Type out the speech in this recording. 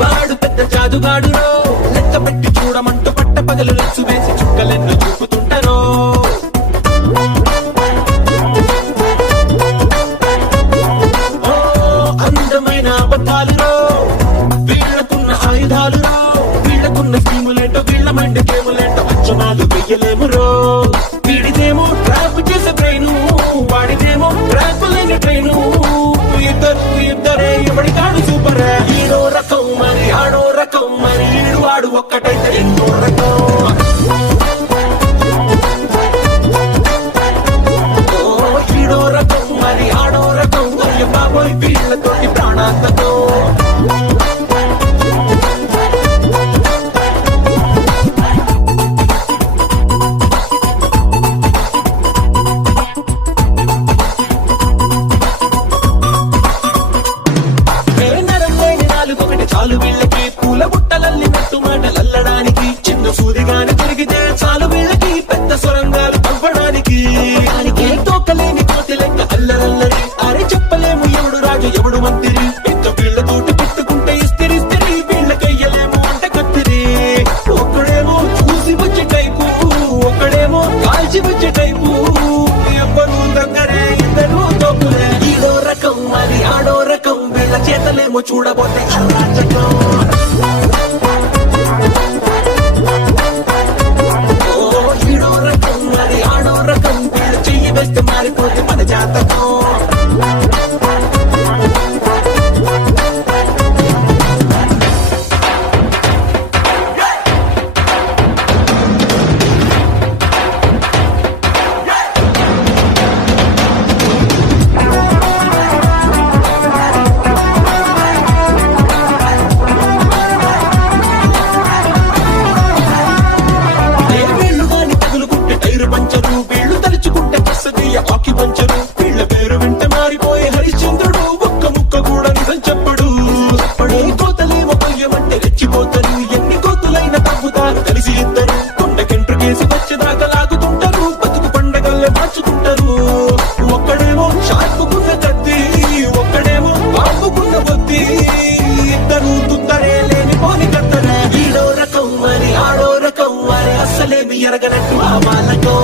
వాడు పెద్ద జాదుగాడురో, లెక్క పెట్టి చూడమంటూ పట్ట పగలు లెచ్చు వేసి చుక్కలెన్ను చూపుతుంటారో. అందమైన అబద్ధాలురో, వీళ్ళకున్న ఆయుధాలురో, వీళ్ళకున్న స్కీములేంటో, వీళ్ళ మండి గేములేంటో అంచనాలు వెయ్యలేమురో. వీడిదేమో ట్రాప్ చేసే ట్రైను, వాడిదేమో ట్రాప్ లేని ట్రైను. ఇద్దరే ఎవడి కాడు సూపర్. ఈడో రకం మరి ఆడో రకం, మరి ఈడు వాడు ఒక్కటైతే ఎన్నో రకం. ఈడో రకం మరి ఆడో రకం, అయ్య బాబోయ్ వీళ్ళతోటి ప్రాణాంతకం. చాలు వీళ్ళకి పూల బుట్టలల్లినట్టు మాటలల్లడానికి, చిన్న సూదిగాని తిరిగితే చాలు వీళ్ళకి పెద్ద సొరంగాలు తవ్వడానికి. తోకలేని కోతి లెక్క అల్లరల్లరి, అరే చెప్పలేము ఎవడు రాజు ఎవడు మంత్రి. పెద్ద వీళ్ళతోటి పెట్టుకుంటే ఇస్తిరిస్తిరి, వీళ్ళకయ్యలేము అంటే కత్తిరి. ఒక్కడేమో చూసి వచ్చే టైపు, ఒక్కడేమో కాల్చి వచ్చే టైపు. ఎవ్వరు దగ్గరే ఇద్దరు తోపులే. ఈడో రకం మరి ఆడో రకం, వీళ్ళ చేతలేమో చూడబోతే అరాచకం. ఈడో రకం మరి ఆడో రకం, వీళ్ళు చెయ్యి వేస్తే మారిపోతే మన జాతకం. వీళ్ళు తలుచుకుంటే కసదీయ ఆకి పంచరు. వీళ్ళ పేరు వింటే మారిపోయే హరిశ్చంద్రుడు, ఒక్క ముక్క కూడా నిజం చెప్పడు. అప్పుడే కోతలేమో పయ్యమంటే రెచ్చిపోతారు, ఎన్ని కోతులైన తవ్వుతారు కలిసి ఇద్దరు. కొండకెంట్రు కేసి వచ్చేదాకా లాగుతుంటారు, బతుకు పండగల్లే మార్చుకుంటారు. ఒక్కడేమో షార్పుకున్న కత్తి, ఒక్కడేమో బాంబుకున్న బొత్తి. ఇద్దరు తుత్తరే లేని పోని కత్తరే. ఈడో రకం మరి ఆడో రకం, మరి అస్సలేమి ఎరగనట్టు ఆ బాలకం.